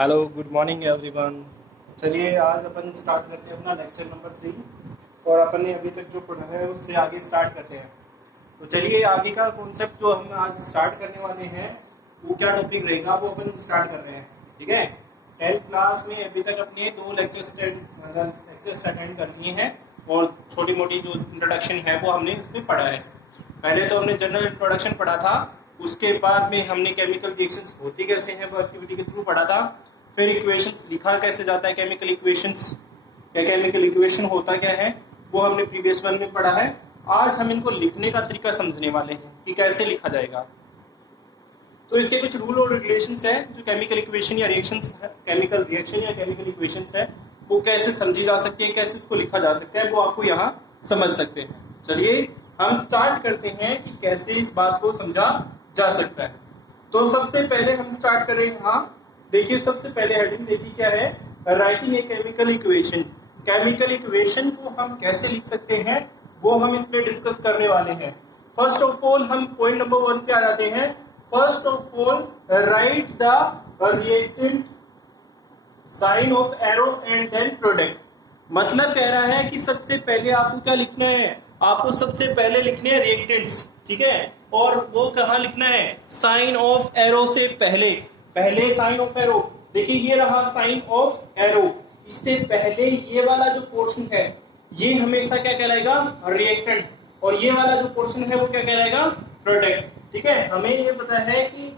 Hello good morning everyone. चलिए आज अपन start करते हैं अपना लेक्चर नंबर 3 और अपन ने अभी तक जो पढ़ा है उससे आगे स्टार्ट करते हैं। तो चलिए आगे का कॉन्सेप्ट जो हम आज स्टार्ट करने वाले हैं वो क्या टॉपिक रहेगा वो अपन स्टार्ट कर रहे हैं। ठीक है, 10th क्लास में अभी तक अपने 2 लेक्चर्स अटेंड करनी है और छोटी मोटी जो इंट्रोडक्शन है वो हमने उसमें पढ़ा है। पहले तो हमने जनरल इंट्रोडक्शन पढ़ा था, उसके बाद में हमने केमिकल रिएक्शंस होती कैसे हैं वो एक्टिविटी के थ्रू पढ़ा था। फिर इक्वेशंस लिखा कैसे जाता है, केमिकल इक्वेशंस या केमिकल इक्वेशन होता क्या है वो हमने प्रीवियस वन में पढ़ा है। आज हम इनको लिखने का तरीका समझने वाले हैं कि कैसे लिखा जाएगा। तो इसके कुछ रूल और रेगुलेशंस है जो केमिकल इक्वेशन या रिएक्शंस है, केमिकल रिएक्शन या केमिकल इक्वेशंस है वो कैसे समझी जा सकती है, कैसे उसको लिखा जा सकता है वो आपको यहाँ समझ सकते हैं। चलिए हम स्टार्ट करते हैं कि कैसे इस बात को समझा जा सकता है। तो सबसे पहले हम स्टार्ट करें यहाँ, देखिए सबसे पहले हेडिंग देखिए क्या है, writing a chemical equation. Chemical equation को हम कैसे लिख सकते हैं वो हम इसमें डिस्कस करने वाले हैं। फर्स्ट ऑफ ऑल हम पॉइंट नंबर 1 पे आ जाते हैं। First of all right the reactant sign of arrow and then product. मतलब कह रहा है कि सबसे पहले आपको क्या लिखना है, आपको सबसे पहले लिखने हैं रिएक्टेंट्स। ठीक है, और वो कहाँ लिखना है, साइन ऑफ एरो से पहले। पहले साइन ऑफ एरो, देखिए ये रहा साइन ऑफ एरो, इससे पहले ये वाला जो पोर्शन है ये हमेशा क्या कहलाएगा, रिएक्टेंट, और ये वाला जो पोर्शन है वो क्या कहलाएगा, प्रोडक्ट। ठीक है, हमें ये पता है कि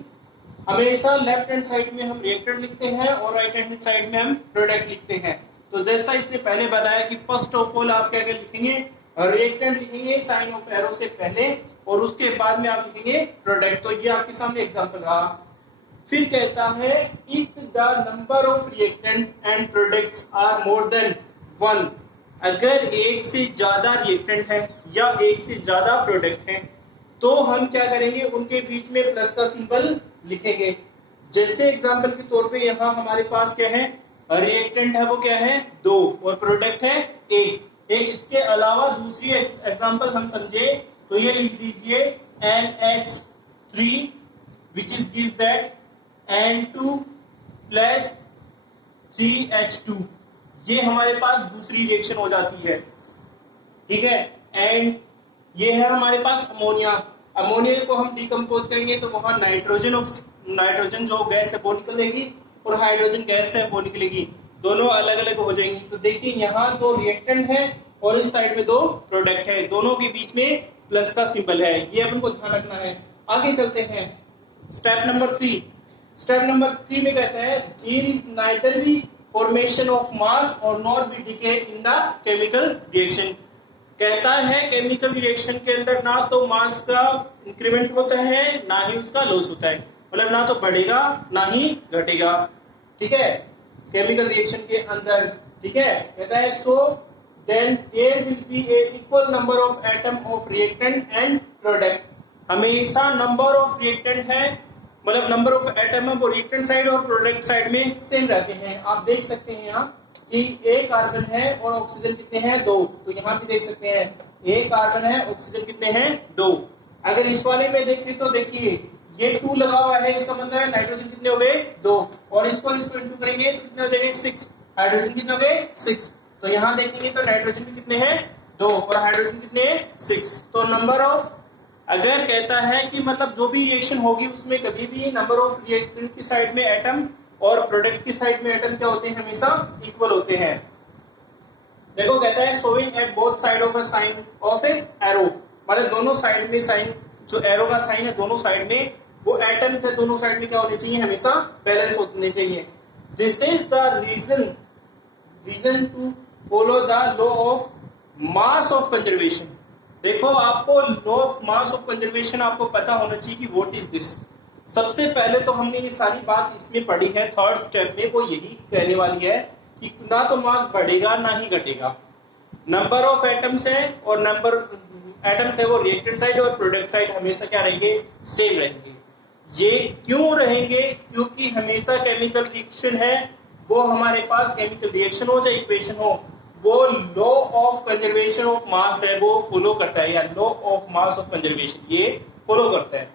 हमेशा लेफ्ट हैंड साइड में हम रिएक्टेंट लिखते हैं और राइट हैंड साइड में हम प्रोडक्ट लिखते हैं। तो जैसा इसने पहले बताया कि फर्स्ट ऑफ ऑल आप क्या क्या लिखेंगे, रिएक्टेंट लिखेंगे साइन ऑफ एरो से पहले और उसके बाद में आप लिखेंगे प्रोडक्ट। तो ये आपके सामने एग्जांपल रहा। फिर कहता है if the number of reactant and products are more than 1, अगर एक से ज्यादा रिएक्टेंट है या एक से ज्यादा प्रोडक्ट है तो हम क्या करेंगे, उनके बीच में प्लस का सिंबल लिखेंगे। जैसे एग्जांपल के तौर पे यहाँ हमारे पास क्या है, रिएक्टेंट है वो क्या है 2 और प्रोडक्ट है 1। इसके अलावा दूसरी एग्जांपल हम समझे तो ये लिख दीजिए NH3 which is gives that N2 plus 3H2। ये हमारे पास दूसरी रिएक्शन हो जाती है। ठीक है, एंड ये है हमारे पास अमोनिया। अमोनिया को हम डिकम्पोज करेंगे तो वहां नाइट्रोजन जो गैस है वो निकलेगी और हाइड्रोजन गैस है वो निकलेगी, दोनों अलग अलग हो जाएंगी। तो देखिए यहाँ 2 रिएक्टेंट है और इस साइड में 2 प्रोडक्ट है, दोनों के बीच में प्लस का सिंबल है, ये अपन को ध्यान रखना है। आगे चलते हैं स्टेप नंबर 3। स्टेप नंबर 3 में कहता है there is neither be formation of mass और nor be decay in the chemical reaction. कहता है केमिकल रिएक्शन के अंदर ना तो मास का इंक्रीमेंट होता है ना ही उसका लॉस होता है, मतलब ना तो बढ़ेगा ना ही घटेगा। ठीक है, केमिकल रिएक्शन के अंदर। ठीक है, कहता है सो then there will be a equal number of atom of reactant and product। हमेशा नंबर ऑफ रिएक्टेंट है, मतलब नंबर ऑफ एटम है वो रिएक्टेंट साइड और प्रोडक्ट साइड में सेम रहते हैं। आप देख सकते हैं यहाँ कि एक कार्बन है और ऑक्सीजन कितने हैं 2, तो यहाँ भी देख सकते हैं एक कार्बन है ऑक्सीजन कितने हैं 2। अगर इस वाले में देखें तो देखिए ये 2 लगा हुआ है, इसका मतलब है नाइट्रोजन कितने हो गए 2 और इसको इंटू करेंगे तो कितने हो जाएंगे 6, हाइड्रोजन कितने हो गए 6। तो यहाँ देखेंगे तो नाइट्रोजन भी कितने हैं 2 और हाइड्रोजन कितने हैं 6। तो नंबर ऑफ, अगर कहता है कि मतलब जो भी रिएक्शन होगी उसमें कभी भी नंबर ऑफ रिएक्टेंट की साइड में एटम और प्रोडक्ट की साइड में एटम क्या होते हैं, हमेशा इक्वल होते हैं। देखो कहता है showing at both side of a sign of a arrow, मतलब दोनों साइड में साइन, जो एरो का साइन है दोनों साइड में वो एटम्स है, दोनों साइड में क्या होने चाहिए, हमेशा बैलेंस होने चाहिए। This is the reason to follow the law of mass of conservation. देखो आपको law of mass of conservation आपको पता होना चाहिए कि व्हाट इज दिस। सबसे पहले तो हमने ये सारी बात इसमें पढ़ी है, थर्ड स्टेप में वो यही कहने वाली है कि ना तो मास बढ़ेगा ना ही घटेगा। नंबर ऑफ एटम्स है और नंबर एटम्स है वो रिएक्टेंट साइड और प्रोडक्ट साइड हमेशा क्या रहेंगे, सेम रहेंगे। ये क्यों रहेंगे, क्योंकि हमेशा केमिकल रिएक्शन है वो हमारे पास केमिकल रिएक्शन हो चाहे इक्वेशन हो वो लॉ ऑफ कंजर्वेशन ऑफ मास है वो फॉलो करता है, या law of mass of conservation ये फॉलो करता है।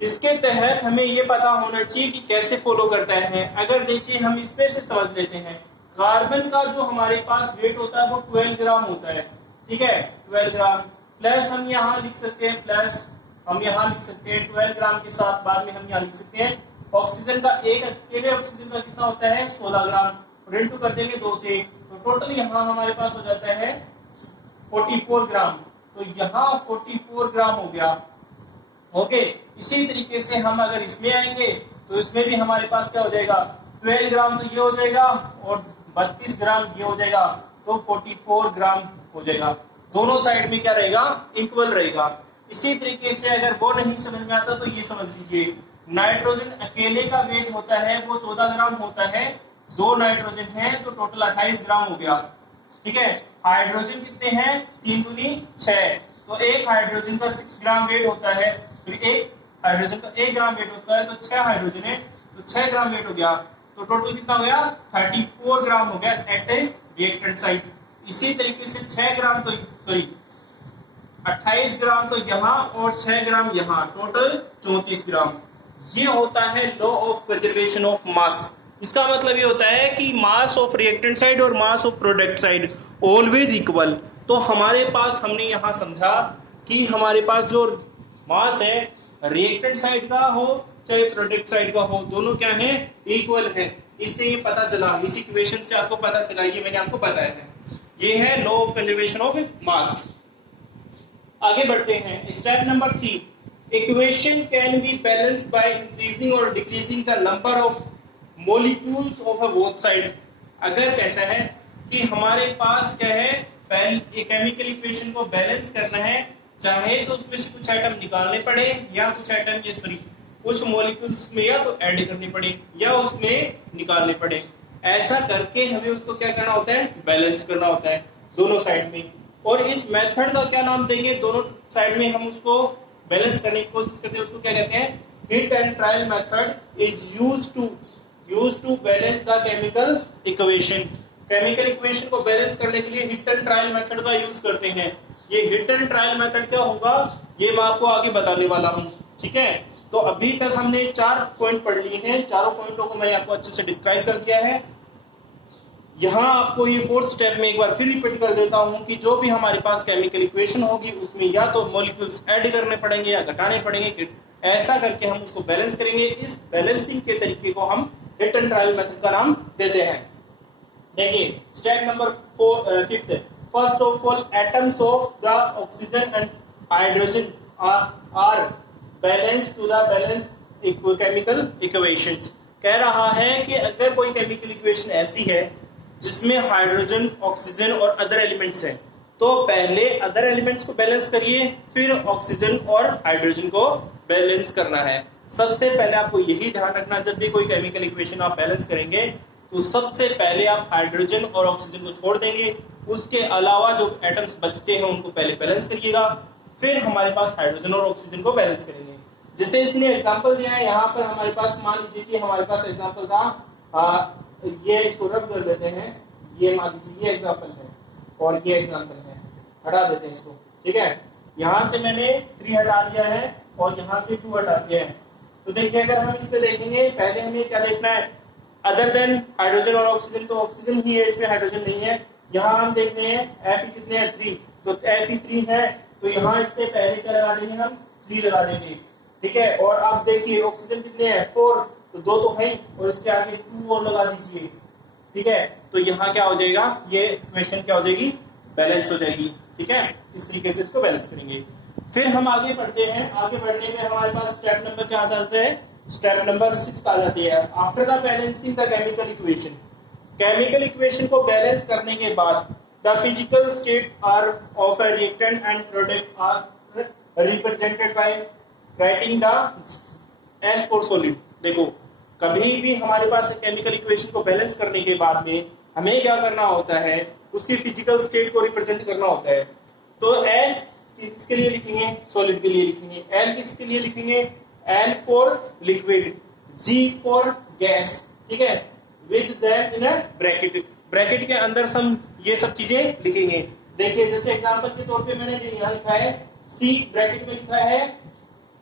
इसके तहत हमें ये पता होना चाहिए कि कैसे फॉलो करता है। अगर देखिए हम इसमें से समझ लेते हैं, कार्बन का जो हमारे पास वेट होता है वो 12 ग्राम होता है, ठीक है, 12 ग्राम प्लस हम यहाँ लिख सकते हैं, प्लस हम यहाँ लिख सकते हैं 12 ग्राम के साथ बाद में हम यहाँ लिख सकते हैं ऑक्सीजन का, एक अकेले ऑक्सीजन का कितना होता है 16 ग्राम, और इंटू कर देंगे 2 से, तो टोटल यहाँ हमारे पास हो जाता है 44 ग्राम। तो यहाँ 44 ग्राम हो गया। ओके, इसी तरीके से हम अगर इसमें आएंगे तो इसमें भी हमारे पास क्या हो जाएगा 12 ग्राम, तो ये हो जाएगा और 32 ग्राम ये हो जाएगा, तो 44 ग्राम हो जाएगा। दोनों साइड में क्या रहेगा, इक्वल रहेगा। इसी तरीके से अगर वो नहीं समझ में आता तो ये समझ लीजिए, नाइट्रोजन अकेले का वेट होता है वो 14 ग्राम होता है, 2 नाइट्रोजन है तो टोटल 28 ग्राम हो गया, ठीक है। हाइड्रोजन कितने हैं, 3 दूनी 6, तो एक हाइड्रोजन का 6 ग्राम वेट होता है, फिर एक हाइड्रोजन का 1 ग्राम वेट होता है, तो 6 हाइड्रोजन है तो 6 ग्राम वेट हो गया, तो टोटल कितना हो गया 34 ग्राम हो गया एट ए रिएक्टेंट साइट। इसी तरीके से 6 ग्राम तो सॉरी 28 ग्राम तो यहाँ और 6 ग्राम यहाँ, टोटल 34 ग्राम। ये होता है लॉ ऑफ कंजर्वेशन ऑफ मास। इसका मतलब ये होता है कि मास ऑफ रिएक्टेंट साइड और mass of product side always equal. तो हमारे पास हमने यहाँ समझा कि हमारे पास जो मास है रिएक्टेंट साइड का हो चाहे प्रोडक्ट साइड का हो, दोनों क्या है इक्वल है। इससे ये पता चला, इस इक्वेशन से आपको पता चला, ये मैंने आपको बताया है। ये है law of conservation of mass. आगे बढ़ते हैं, step number 3, equation can be balanced by increasing और decreasing the number of molecules of a both side. अगर कहता है कि हमारे पास क्या है, केमिकल इक्वेशन को बैलेंस करना है, चाहे तो उसमें से कुछ आइटम निकालने पड़े या कुछ आइटम ये सॉरी कुछ मॉलिक्यूल्स में या तो ऐड करने पड़े या उसमें निकालने पड़े, ऐसा करके हमें उसको क्या करना होता है, बैलेंस करना होता है दोनों साइड में। और इस मेथड का क्या नाम देंगे, दोनों साइड में हम उसको बैलेंस करने की कोशिश करते हैं, उसको क्या कहते हैं, hit and trial method is used to balance the chemical equation. Chemical equation को बैलेंस करने के लिए हिट एंड ट्रायल मेथड का यूज करते हैं। ये हिट एंड ट्रायल मेथड क्या होगा ये मैं आपको आगे बताने वाला हूँ, ठीक है। तो अभी तक हमने 4 पॉइंट पढ़ लिए हैं, चारों पॉइंटों को मैंने आपको अच्छे से डिस्क्राइब कर दिया है। यहाँ आपको ये 4th स्टेप में एक बार फिर रिपीट कर देता हूँ कि जो भी हमारे पास केमिकल इक्वेशन होगी उसमें या तो मॉलिक्यूल्स ऐड करने पड़ेंगे या घटाने पड़ेंगे, ऐसा करके हम उसको बैलेंस करेंगे। इस बैलेंसिंग के तरीके को हम हिट एंड ट्रायल मेथड का नाम देते हैं। देखिए step number 5th, first of all atoms of the oxygen and hydrogen are balance to the balance chemical equations. कह रहा है कि अगर कोई केमिकल इक्वेशन ऐसी है जिसमें हाइड्रोजन, ऑक्सीजन और अदर एलिमेंट्स हैं, तो पहले अदर एलिमेंट्स को बैलेंस करिए, फिर ऑक्सीजन और हाइड्रोजन को बैलेंस करना है। सबसे पहले आपको यही ध्यान रखना, जब भी कोई केमिकल इक्वेशन आप बैलेंस करेंगे तो सबसे पहले आप हाइड्रोजन और ऑक्सीजन को छोड़ देंगे, उसके अलावा जो एटम्स बचते हैं उनको पहले बैलेंस करिएगा, फिर हमारे पास हाइड्रोजन और ऑक्सीजन को बैलेंस करेंगे। जैसे इसने एग्जांपल दिया है, यहाँ पर हमारे पास मान लीजिए कि हमारे पास एग्जांपल था, ये इसको रब कर लेते हैं, ये मान लीजिए ये एग्जांपल है और ये एग्जांपल है, हटा देते हैं इसको, ठीक है। यहाँ से मैंने 3 हटा दिया है और यहाँ से 2 हटा दिया है। तो देखिए अगर हम इसमें देखेंगे, पहले हमें क्या देखना है, अदर देन हाइड्रोजन और ऑक्सीजन, तो ऑक्सीजन ही है, इसमें हाइड्रोजन नहीं है। यहाँ हम देखते हैं Fe कितने हैं 3, तो Fe3 है, तो यहाँ इससे पहले क्या लगा देंगे, हम 3 लगा देंगे, ठीक है। और आप देखिए ऑक्सीजन कितने हैं 4, तो 2 तो है और इसके आगे 2 और लगा दीजिए, ठीक है। तो यहाँ क्या हो जाएगा, ये इक्वेशन क्या हो जाएगी, बैलेंस हो जाएगी, ठीक है। इस तरीके से इसको बैलेंस करेंगे। फिर हम आगे बढ़ते हैं, आगे बढ़ने में हमारे पास स्टेप नंबर क्या आ जाता है, स्टेप नंबर 6 आ जाती है, after the balancing the chemical equation. Chemical equation को बैलेंस करने के बाद the physical state are of a reactant and product are represented by writing the S for solid. देखो कभी भी हमारे पास केमिकल इक्वेशन को बैलेंस करने के बाद में हमें क्या करना होता है, उसकी फिजिकल स्टेट को रिप्रेजेंट करना होता है। तो एस किसके लिए लिखेंगे, सॉलिड के लिए लिखेंगे, एल किसके लिए लिखेंगे, L for liquid, G for gas, ठीक है, with them in a bracket, bracket के अंदर हम ये सब चीजें लिखेंगे। देखिए जैसे एग्जांपल के तौर पे मैंने यहाँ लिखा है सी, ब्रैकेट में लिखा है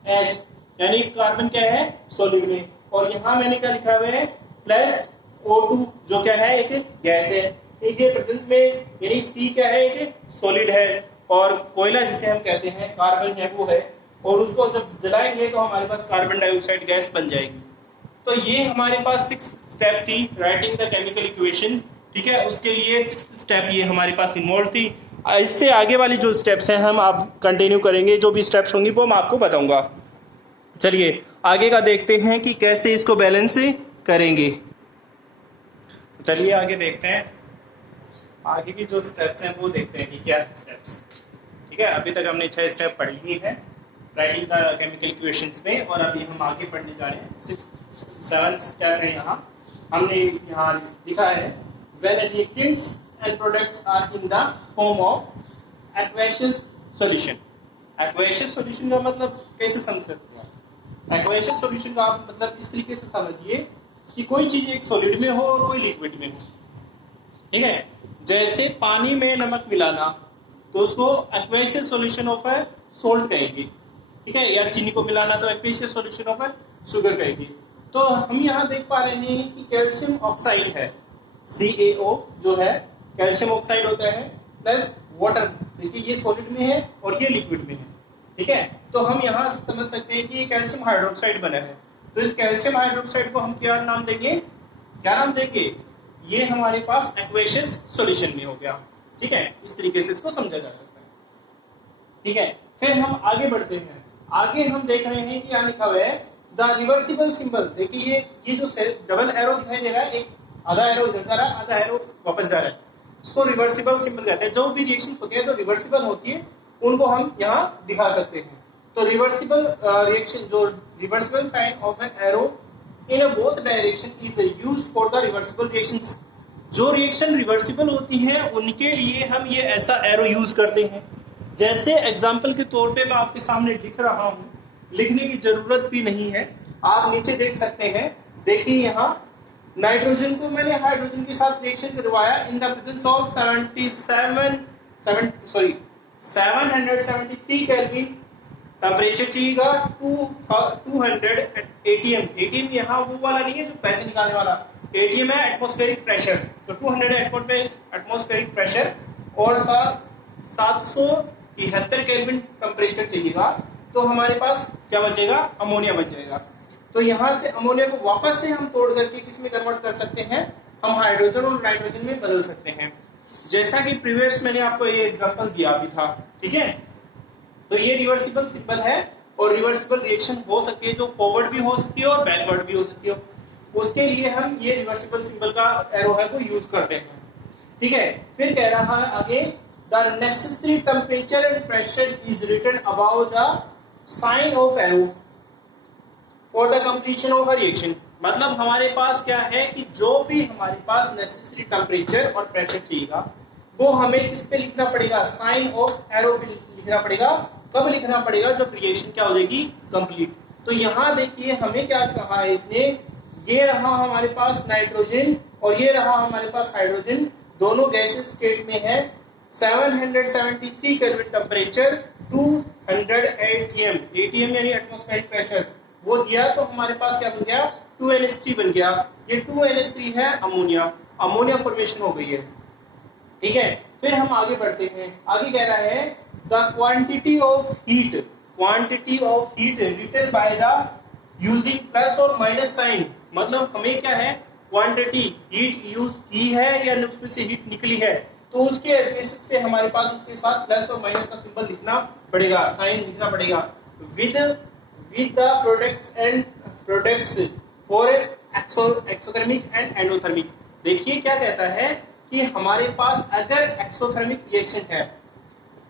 एस, यानी कार्बन क्या है सॉलिड में, और यहाँ मैंने क्या लिखा हुआ है प्लस O2 जो क्या है एक गैस है। ठीक है, प्रेजेंस में यानी C क्या है एक सॉलिड है, और कोयला जिसे हम कहते हैं कार्बन है वो है, और उसको जब जलाएंगे तो हमारे पास कार्बन डाइऑक्साइड गैस बन जाएगी। तो ये हमारे पास 6 स्टेप थी राइटिंग द केमिकल इक्वेशन। ठीक है, उसके लिए 6 स्टेप ये हमारे पास इन्वॉल्व थी। इससे आगे वाली जो स्टेप्स हैं हम आप कंटिन्यू करेंगे, जो भी स्टेप्स होंगी वो मैं आपको बताऊंगा। चलिए आगे का देखते हैं कि कैसे इसको बैलेंस करेंगे। चलिए आगे देखते हैं, आगे की जो स्टेप्स हैं वो देखते हैं कि क्या स्टेप्स। ठीक है, अभी तक हमने 6 स्टेप पढ़ लिए हैं राइटिंग द केमिकल इक्वेशंस में, और अभी हम आगे पढ़ने जा रहे हैं 7 स्टेप है। यहाँ हमने यहाँ लिखा है when reactants and products are in the form of aqueous solution। aqueous solution का मतलब कैसे समझ सकते हैं? aqueous solution का आप मतलब इस तरीके से समझिए कि कोई चीज एक सॉलिड में हो और कोई लिक्विड में हो। ठीक है, जैसे पानी में नमक मिलाना तो उसको aqueous solution of a salt कहेंगे। ठीक है, या चीनी को मिलाना तो aqueous solution of a sugar कहेंगे। तो हम यहाँ देख पा रहे हैं कि कैल्शियम ऑक्साइड है CaO जो है कैल्शियम ऑक्साइड होता है प्लस वाटर। देखिए ये सॉलिड में है और ये लिक्विड में है। ठीक है, तो हम यहाँ समझ सकते हैं कि ये कैल्शियम हाइड्रोक्साइड बना है। तो इस कैल्शियम हाइड्रोक्साइड को हम क्या नाम देंगे, क्या नाम देंगे, ये हमारे पास एक्वेशियस सॉल्यूशन में हो गया। ठीक है, इस तरीके से इसको समझा जा सकता है। ठीक है, फिर हम आगे बढ़ते हैं। आगे हम देख रहे हैं कि यहाँ लिखा हुआ है द रिवर्सिबल सिंबल। देखिए ये जो डबल एरो दिखाई दे रहा है, एक आधा एरो इधर जा रहा है, आधा एरो वापस जा रहा है, इसको रिवर्सिबल सिंबल कहते हैं। जो भी रिएक्शन होती है जो रिवर्सिबल होती है उनको हम यहाँ दिखा सकते हैं। तो रिवर्सिबल रिएक्शन, जो reversible sign of an arrow in both direction is used for the reversible reactions. जो रिएक्शन रिवर्सिबल होती हैं उनके लिए हम ये ऐसा एरो यूज करते हैं। जैसे एग्जांपल के तौर पे मैं आपके सामने लिख रहा हूँ, लिखने की जरूरत भी नहीं है, आप नीचे देख सकते हैं। देखिए यहाँ नाइट्रोजन को मैंने हाइड्रोजन के साथ रिएक्शन करवाया in the presence of 773 kelvin. Temperature चाहिएगा 200 ATM। ATM यहाँ वो वाला नहीं है जो पैसे निकालने वाला, ATM है एटमॉस्फेरिक प्रेशर। तो 200 एटमॉस्फेरिक प्रेशर और 773 केल्विन टेम्परेचर चाहिएगा। तो हमारे पास क्या बन जाएगा, अमोनिया बन जाएगा। तो यहाँ से अमोनिया को वापस से हम तोड़ करके किस में कन्वर्ट कर सकते हैं, हम हाइड्रोजन और नाइट्रोजन में बदल सकते हैं। जैसा कि प्रीवियस मैंने आपको ये एग्जांपल दिया भी था। ठीक है, तो ये रिवर्सिबल सिंबल है और रिवर्सिबल रिएक्शन हो सकती है, जो फॉरवर्ड भी हो सकती है और बैकवर्ड भी हो सकती है। उसके लिए हम ये रिवर्सिबल सिंबल का एरो है को यूज करते हैं। ठीक है, फिर कह रहा है आगे the necessary temperature and pressure is written above the sign of arrow for the completion of a reaction. मतलब हमारे पास क्या है कि जो भी हमारे पास नेसेसरी टेम्परेचर और प्रेशर चाहिएगा वो हमें किस पे लिखना पड़ेगा, साइन ऑफ एरो पे लिखना पड़ेगा। कब लिखना पड़ेगा, जब रिएक्शन क्या हो जाएगी, कंप्लीट। तो यहाँ देखिए हमें क्या कहा है इसने, ये रहा हमारे पास नाइट्रोजन और ये रहा हमारे पास हाइड्रोजन, दोनों गैसेस स्टेट में है। 773 केल्विन टेम्परेचर, 200 ATM, ATM यानी एटमॉस्फेरिक प्रेशर वो दिया, तो हमारे पास क्या बन गया, 2NH3 बन गया। ये 2NH3 है अमोनिया, अमोनिया फॉर्मेशन हो गई है। ठीक है, फिर हम आगे बढ़ते हैं। आगे कह रहा है the quantity of heat written by the using plus और माइनस साइन। मतलब हमें क्या है, क्वांटिटी हीट यूज की है या उसमें से हीट निकली है, तो उसके बेसिस पे हमारे पास उसके साथ प्लस और माइनस का सिंबल लिखना पड़ेगा, साइन लिखना पड़ेगा। With the products for exothermic and endothermic. देखिए क्या कहता है कि हमारे पास अगर एक्सोथर्मिक रिएक्शन है,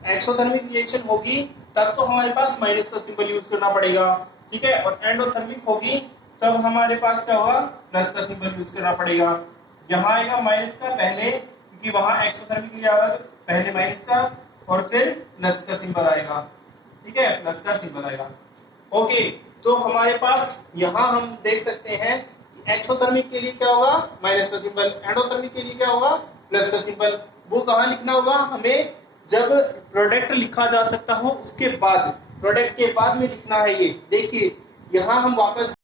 एक्सोथर्मिक रिएक्शन होगी तब तो हमारे पास माइनस का सिंबल यूज करना पड़ेगा। ठीक है, और एंडोथर्मिक होगी तब हमारे पास क्या होगा, प्लस का सिंबल यूज करना पड़ेगा। यहाँ आएगा माइनस का पहले, क्योंकि वहां एक्सोथर्मिक लिया हुआ तो पहले माइनस का और फिर प्लस का सिंबल आएगा। ठीक है, प्लस का सिंबल आएगा। ओके, तो हमारे पास यहाँ हम देख सकते हैं एक्सोथर्मिक के लिए क्या होगा, माइनस का सिंबल, एंडोथर्मिक के लिए क्या होगा, प्लस का सिंबल। वो कहाँ लिखना होगा, हमें जब प्रोडक्ट लिखा जा सकता हो उसके बाद, प्रोडक्ट के बाद में लिखना है। ये देखिए यहाँ हम वापस